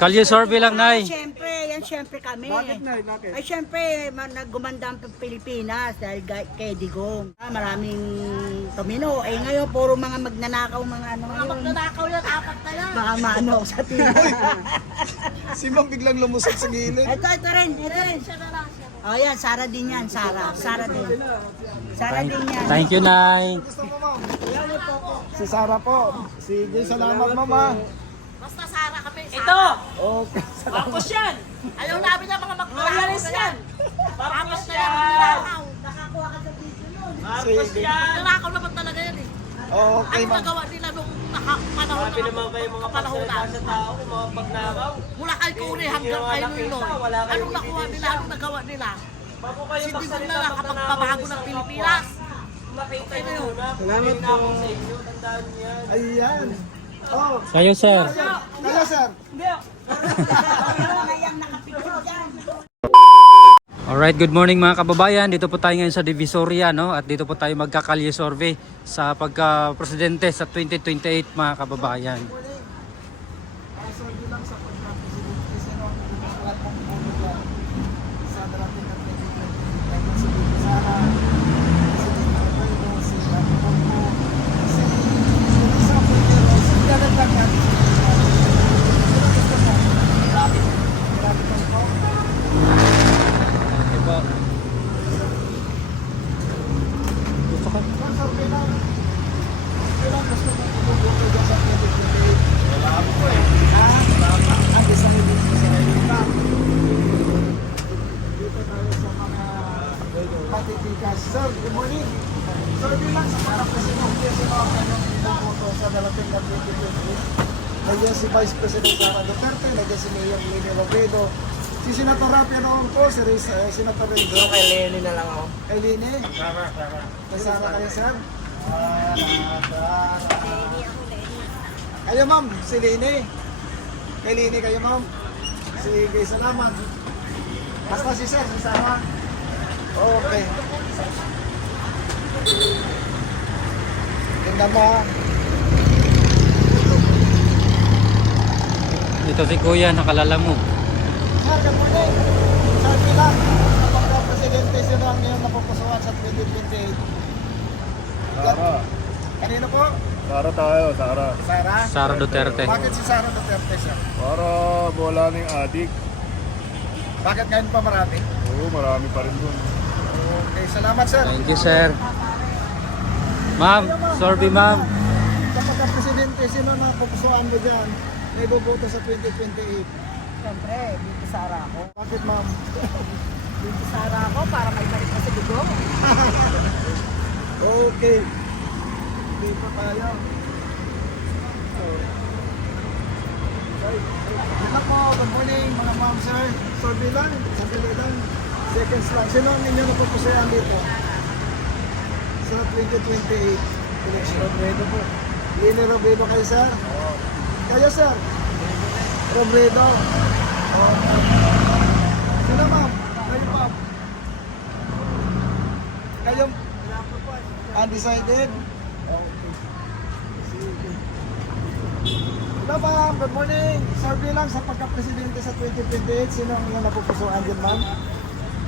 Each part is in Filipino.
Kalye survey lang, Nay. Siyempre kami. Bakit, Nay? Bakit? Ay, siyempre, gumanda ang Pilipinas dahil kay Digong. Maraming tumino. Eh, ngayon, puro mga magnanakaw, mga ano ngayon. Mga magnanakaw yan, apat na yan. Baka maano ako sa TV. Si Ma'am biglang lumusot sa gilid. Ito rin. Oh, yan, Sara din yan, Sara. Sara din. Sara din yan. Thank you, Nay. Gusto mo, Ma'am? Si Sarah po. Sige, salamat, Mama. Basta Sara kami. Ito! Okay. Tapos yan! Ayaw namin ng mga Loyalis yan! Tapos yan! Nakakuha ka sa video nun. Tapos yan! Nakakuha naman talaga yan eh. Okay, Ang Ma'am. nagawa nila nung panahon Sabi naman kayo mga pagsalita sa tao, mga pagnakaw. mula kay Kuri hanggang kay Nunoy. Anong nakuha nila? Anong nagawa nila? Bago kayo Si Digong magsalita, na nakapagpabago ng Pilipinas. Makita nyo muna. Salamat Hindi na ako sa inyo, tandaan nyo yan. Ayan. Oh, Kayo, sir. kaya, sir. Alright, good morning mga kababayan. Dito po tayo ngayon sa Divisoria, no? At dito po tayo magkakalye survey sa pagka-presidente sa 2028 mga kababayan. Sorry lang sa pagka-presidente. Sino ang pinakalat ng puno dyan? Sa darating ng 2028. Like si Bibi Sara, si Tito Pedro, si Rafi Pongo, si Lisa Pulvero, si Dadagdag natin si Bibi Sara. Sino gusto mo? Rafi Pongo. Diba? Gusto ka? Sorry lang. Sorry lang, gusto mo ibubuto dyan sa 2028. Wala mo po eh. Ate sa Maynila. Dito tayo sa mga patitikas. Sir, good morning. Sir, bilang sa mga presidente, sino ang kanyang ibubuto sa darating na 2028? Nandiyan si Vice President Sara Duterte, nandiyan si Mayor Leni Robredo, si Senator Rafi Noonco, si Senator Rendon. Kay Lenny na lang ako. Kay Leni? Kay Sara kayo, sir? Kayo, ma'am, si Leni. Kay Leni kayo, ma'am. Sige, salamat. Basta si sir, si Sara. Okay. Ganda mo. Dito si Kuya, nakalala mo. Sir, good morning. Sir, bilang kapag presidente, sino ang ngayon napupusuan sa 2028? Sara. Kanino po? Sara tayo, Sara. Sara? Sara Duterte. Bakit si Sara Duterte, sir? Para bola ng adik. Bakit ngayon pa marami? Oo, marami pa rin dun. Okay, salamat, sir. Thank you, sir. Ma'am, survey, ma'am. Kapag ang presidente, sino na pupusuan mo dyan na iboboto sa 2028? Siyempre, dito Sara ako. Bakit, ma'am? Dito Sara ako para may balik na si Digong. Okay. Hindi pa tayo. Yan po, good morning mga ma'am, sir. Survey lang, sandali lang. Seconds lang. Sino ang inyo napupusuan dito? Sa 2028 election. Robredo po. Lini Robredo kayo, sir? Kayo, sir? Robredo. Okay. Sino, ma'am? Kayo, ma'am? Kayo? Undecided? Okay. Sige. Hello, ma'am. Good morning. Survey lang sa pagka-presidente sa 2028. Sino ang inyong napupusuan dyan, ma'am?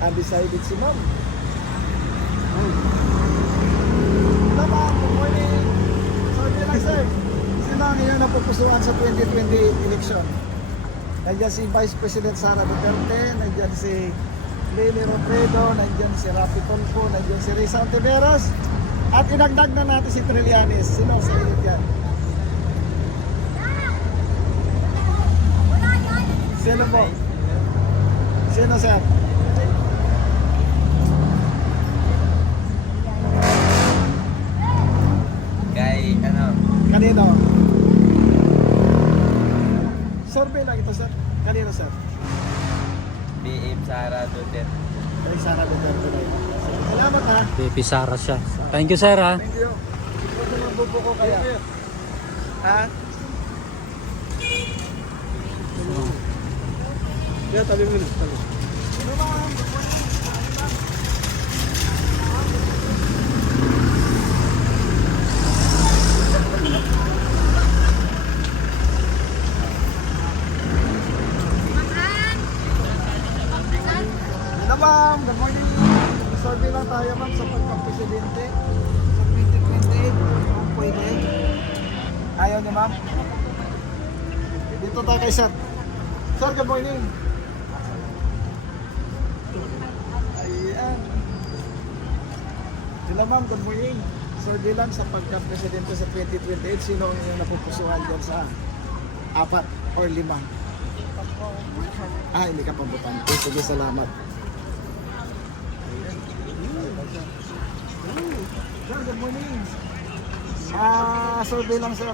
Undecided si ma'am. Hello, ma'am. Good morning. Survey lang, sir. Sino ang inyong napupusuan sa 2028 election? Nandiyan si Vice President Sara Duterte, nandiyan si Leni Robredo, nandiyan si Rafi Pongo, nandiyan si Risa Ontiveros, at inagdag na natin si Trillanes. Sino sa inyo dyan? Sino po? Sino, sir? Kay, Kanino? Survey lang ito, sir. Kanino, sir? BM Sara Duterte. Kay Sara Duterte. Salamat, ha. Baby Sara siya. Thank you, sir, ha. Thank you. Ikaw naman bubuko kaya. Ha? Yeah, tabi mo. Sino, ma'am? ma'am. Good morning. Survey lang tayo ma'am sa pagka-presidente sa 2028. Kung pwede. Ayaw niyo ma'am? Dito tayo kay sir. Sir, good morning. Ayan. Sila ma'am, good morning. Survey lang sa pagka-presidente sa 2028. Sino ang inyong napupusuhan dyan sa 4 or 5? Hindi ka pa butante. Sige, salamat. Sir, good morning. Survey lang sir.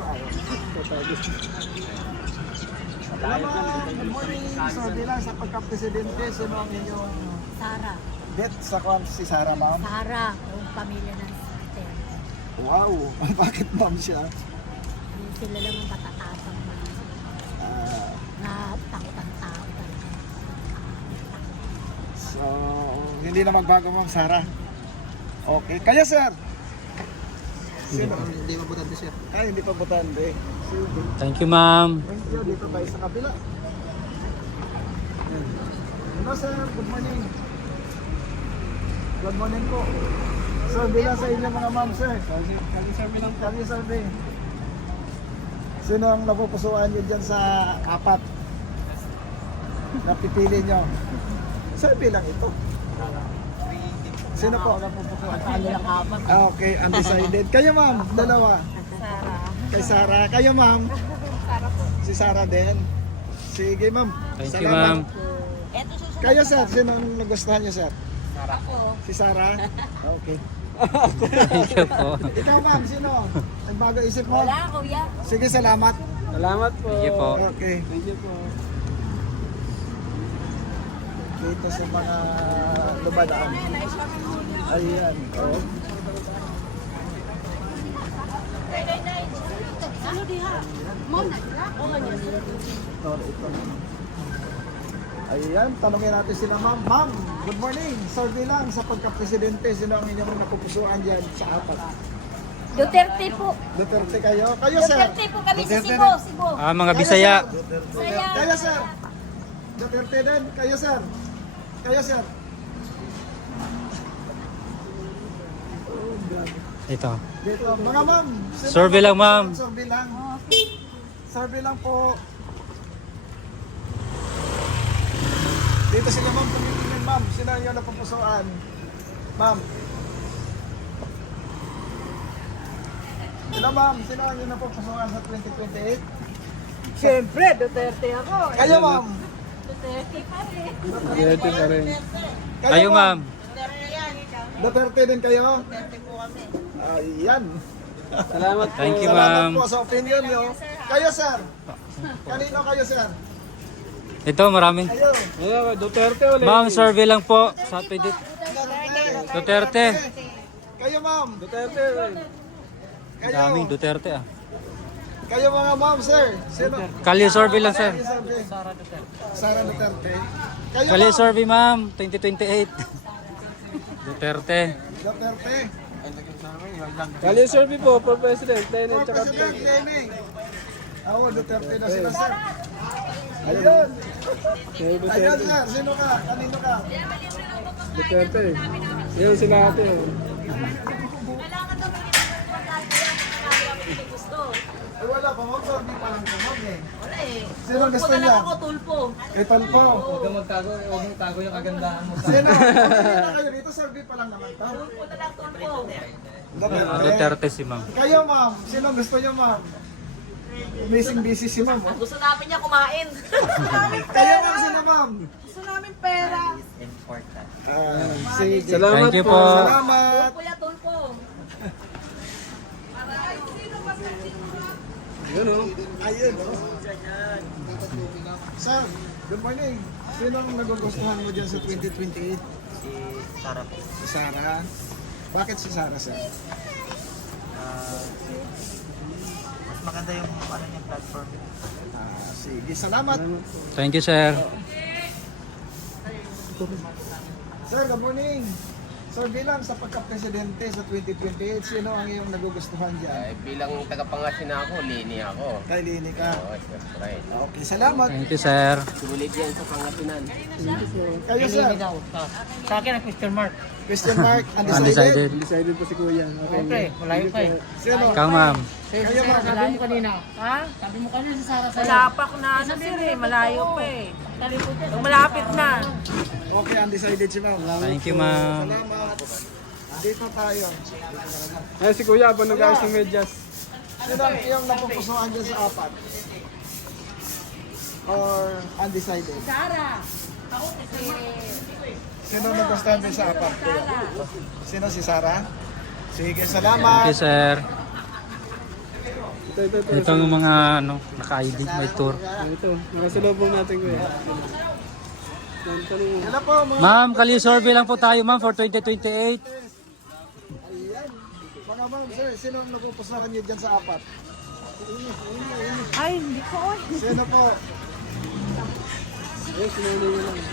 Salamat. Good morning. Survey lang sa pagka-presidente. Sino ang inyong Sara. bet sa kwan si Sarah, ma'am? Sara, yung pamilya ng sister. Wow! Bakit ma'am siya? Sila lang ang matatatang Ah, na takot ang tao talaga. so, hindi na magbago ma'am, Sarah. Okay. Kaya sir? Sino? Hindi pa butante sir. Hindi pa butante. Sige. Thank you, ma'am. Thank you. Dito tayo sa kabila. Hello sir, good morning. Good morning po. Survey lang sa inyo mga ma'am sir. Kali survey. Sino ang napupusuan nyo dyan sa 4? Napipili nyo. Survey lang ito. Sino po ang napupusuan? Okay, undecided. Kayo ma'am, dalawa. Kay Sarah. Kayo ma'am. Si Sarah din. Sige ma'am. Thank you, ma'am. Kayo sir, sino ang nagustuhan nyo sir? Si Sarah? Okay. Thank you po. Ikaw ma'am, sino? Nagbago isip mo? Wala, kuya. Sige, salamat. Salamat po. Thank you po. Okay. Thank you po. Dito sa mga lumadaan. Ayan. Oh. Ano diha? Ito. Ayan, tanongin natin sila ma'am. Ma'am, good morning. Survey lang sa pagka-presidente. Sino ang inyong napupusuan dyan sa 4? Duterte po. Duterte kayo? Kayo sir? Duterte po kami sa Duterte Cebu. din. Cebu. Mga Bisaya. Bisaya. Kayo sir? Duterte din? Kayo sir? Kayo sir? Ito. Dito, mga ma'am. sino Survey lang, ma'am. Survey lang. Survey lang po. Dito sila ma'am, tumingin ma'am. Sino yung napupusuan? Ma'am. Sino ma'am? Sino yung napupusuan sa 2028? Siyempre, Duterte ako. Kayo ma'am. Duterte pa rin. Duterte pa rin. Kayo, ma'am. Duterte din kayo? Duterte po kami. Ayan. Salamat po. Thank you, Salamat ma'am. po sa opinion nyo. Kayo sir? Kanino kayo sir? Ito, marami. Kayo. Duterte ulit. Ma'am, survey lang po sa Duterte. Kayo ma'am. Duterte ulit. Kayo. Daming Duterte ah. Kayo mga ma'am sir. Sino? Kalye survey lang, sir. Sara Duterte. Kayo Kalye ma'am. survey, ma'am. 2028. Duterte. Duterte. Kali survey po for president. Then, For tsaka President Lenin. Oo, Duterte na sila sir. Ayun. Ayun sir. Sino ka? Kanino ka? Duterte. Yun sila ate. Ay wala pa ma'am. Sorry pa lang po ma'am eh. Wala eh. Sino gusto niya? Tulpo. Kay Talpo. Huwag mong tago yung kagandahan mo. Sino? Sino kayo dito? Survey pa lang naman to. Tulpo na lang, tulpo. Duterte si ma'am. Kayo ma'am. Sino gusto niyo ma'am? Amazing busy si ma'am. Oh. Gusto namin niya kumain. Kayo ma'am, sino ma'am? Gusto namin pera. Sige. Thank you po. Salamat. Kuya, tulpo. Yun o. Ayun, oh. Sir, good morning. Sino ang nagugustuhan mo dyan sa 2028? Si Sarah po. Si Sarah. Bakit si Sarah, sir? Mas maganda yung niya platform. Sige, salamat. Thank you, sir. Sir, good morning. Survey lang sa pagka-presidente sa 2028, sino ang iyong nagugustuhan dyan? Bilang tagapangasin ako, lini ako. Kay Lini ka. Oo, siyempre. Okay, salamat. Thank you, sir. Sulit yan sa pangasinan. Kayo sir, Sa akin ang question mark. question mark, undecided. Undecided. Decided po si Kuya. Okay. Okay, malayo pa eh. Sino? Ikaw, ma'am. Kayo ma'am. Sabi mo kanina. Ha? Sabi mo kanina si Sarah sa'yo. Wala pa ako na ano sir eh, malayo pa eh. Malapit na. Okay, undecided si ma'am. Thank you, ma'am. Salamat. Dito tayo. Ay, si Kuya, abang nag-ayos ng medyas. Sino ang iyong napupusuan dyan sa apat? Or undecided? Sarah. Ako kasi Sino nagustuhan din sa apat? Sino si Sarah? Sige, Thank salamat. you, sir. Ito. Ito ang mga ano, naka-ID, may tour. Ito, nakasalubong natin Kuya. Hello po, mga Ma'am, kalye survey lang po tayo, ma'am, for 2028. ayan. Mga ma'am, sir, sino ang napupusuan niyo dyan sa apat? ay hindi ko. Sino po?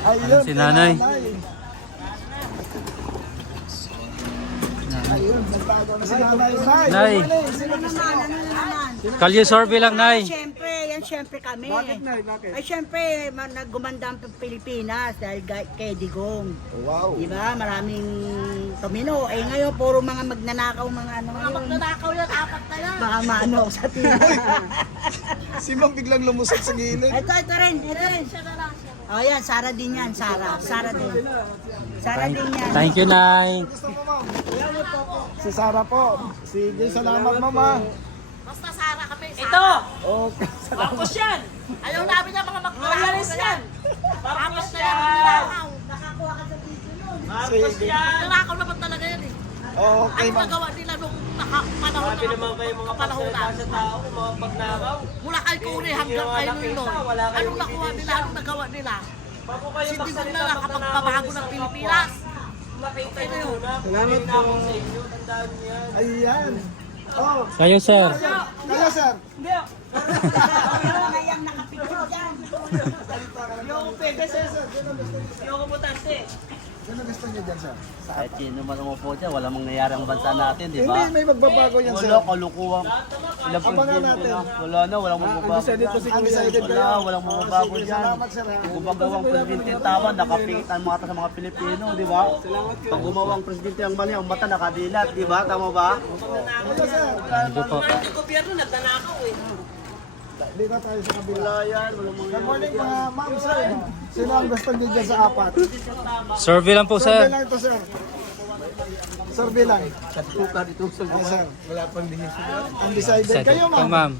Ayun, si nanay. Ayun, nagtago na si nanay. Nay. Sino gusto mo? Ano naman? Kalye survey lang, nay. Siyempre kami. Bakit, Nay? Bakit? Ay siyempre, naggumanda ang Pilipinas dahil kay Digong. Wow. Diba? Maraming tumino. Eh ngayon, puro mga magnanakaw, mga ano ngayon. Magnanakaw yan, apat na lang. Baka maano ako sa TV. Si ma'am biglang lumusot sa gilid. ito rin. Siya na lang siya. Oh yan, Sarah din yan, Sarah. Sarah din. Sarah din yan. Thank you, nay. Gusto mo, ma'am? Si Sarah po. Sige, salamat, mama. Basta Sarah kami. Ito! Okay. Tapos yan! Ayaw namin yung mga magnanakaw yan. Tapos na yan, magnanakaw. Nakakuha ka sa video nun. Sige. Magnanakaw naman talaga yan eh. Okay, Ang ma'am. nagawa nila nung panahon na panahon na. Mula kay Kuri hanggang kay Nunoy. Anong nakuha nila? Anong nagawa nila? Hindi ko na nakapagpabago ng Pilipinas. Ito yun. Salamat po. Ayan. Oh, Kayo, sir. kaya sir. Ngayang nakapigil dyan. Sino gusto niyo dyan, sir? Kahit sino man umupo dyan, walang mangyayari ang bansa natin, di ba? Hindi, may magbabago yan, sir. Wala, kalukuhan. Ilang Abangan presidente natin. na. Wala na, walang magbabago Undecided po dyan. si Kuya. Undecided Wala, kayo. walang magbabago Sige, dyan. salamat, sir. ha? Kung gumagawang presidente ang tama, nakapingit ang mata sa mga Pilipino, di ba? Pag gumawang presidente ang mali, ang mata nakadilat, di ba? Tama ba? Hello, sir. Thank you po. Dito tayo sa kabila. Wala yan, walang Good mangyayari. morning, mga ma'am, sir. Sino ang gusto niyo dyan sa apat? Survey lang po, Survey sir. lang ito, sir. Survey lang. Tukad ito sa Ay, sir. Wala pang decision. Undecided kayo, Ikaw, ma'am. ma'am.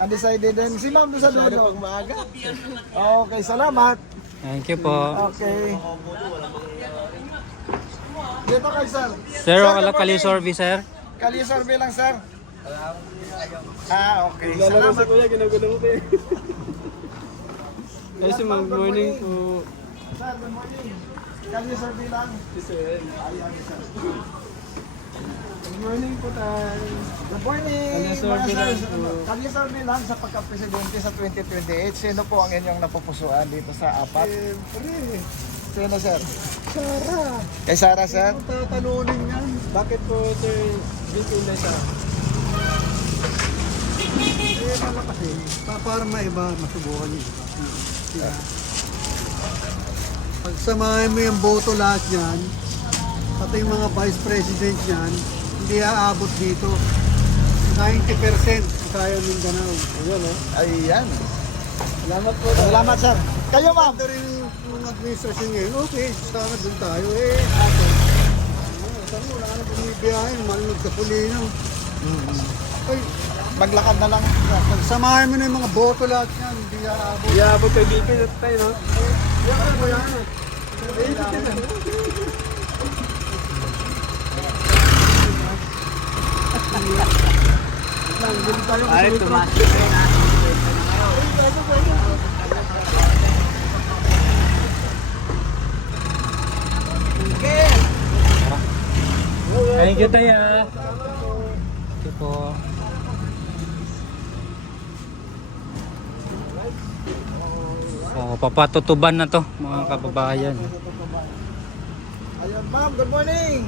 Undecided din. Si ma'am doon sa dulo. Okay, salamat. Thank you po. Okay. Dito kay sir. Sir, good wala kalye morning. survey, sir. Kalye survey lang, sir. Okay. Lalaro si Salamat. Kuya, ginugulo mo pa eh. Ay, si ma'am, good morning po. Sir, good morning. Kalye survey lang. Si Sir. Ayan, sir. Good morning po tayo. Good morning. Kalye survey mga lang sir. po. Kalye survey lang sa pagka-presidente sa 2028. Sino po ang inyong napupusuan dito sa apat? Siyempre. Sino, sir? Sarah. Kay Sarah, sir? Ano tatalunin yan? Bakit po, Sir Vic Inday Sarah? Malakas eh. Para maiba, masubukan yun. Diba? Pagsamahin mo yung boto lahat yan, pati yung mga vice president yan, hindi aabot dito. 90% kaya Mindanao. Ayun eh. Ayan. Salamat po. Salamat, sir. Kayo, ma'am. Ito rin yung administrasyon ngayon, okay, sana dun tayo. Ako. Saan mo, wala na bumibiyahin, malinod ka pulino. Ay, Maglakad na lang. pagsamahin mo na yung mga boto lahat yan, hindi aabot. Iabot kay BP at tayo, no? Yan mo yan. Ay, tumakas. Thank you, Taya. Thank you po. So, papatutuban na to, mga kababayan. Ayun, ma'am, good morning.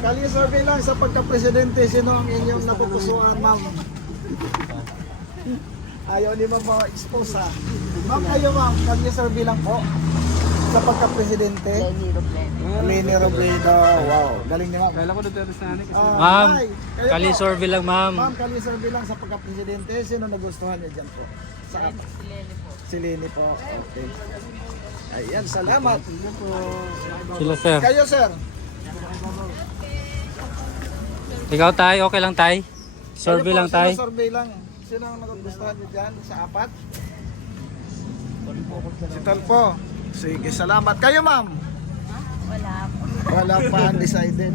Kalye survey lang sa pagka-presidente. Sino ang inyong napupusuan, ma'am? Ayaw ni ma'am ma-expose ha. Ma'am, kayo ma'am, kalye survey lang po. Sa pagka-presidente. Leni Robredo. Wow, galing ni ma'am. Kala ko Duterte sa akin. Ma'am, Nay, kayo kalye po. survey lang ma'am. Ma'am, kalye survey lang sa pagka-presidente. Sino nagustuhan niyo dyan po? Sa si Leni po. Okay. Ayan, salamat. Sila sir. Kayo, sir. Ikaw tay, okay lang tay? Survey Kayo lang po, tay. sino survey lang. Sino ang nagustuhan niyo dyan sa apat? Si Talpo. Sige, salamat. Kayo, ma'am? Wala pa undecided.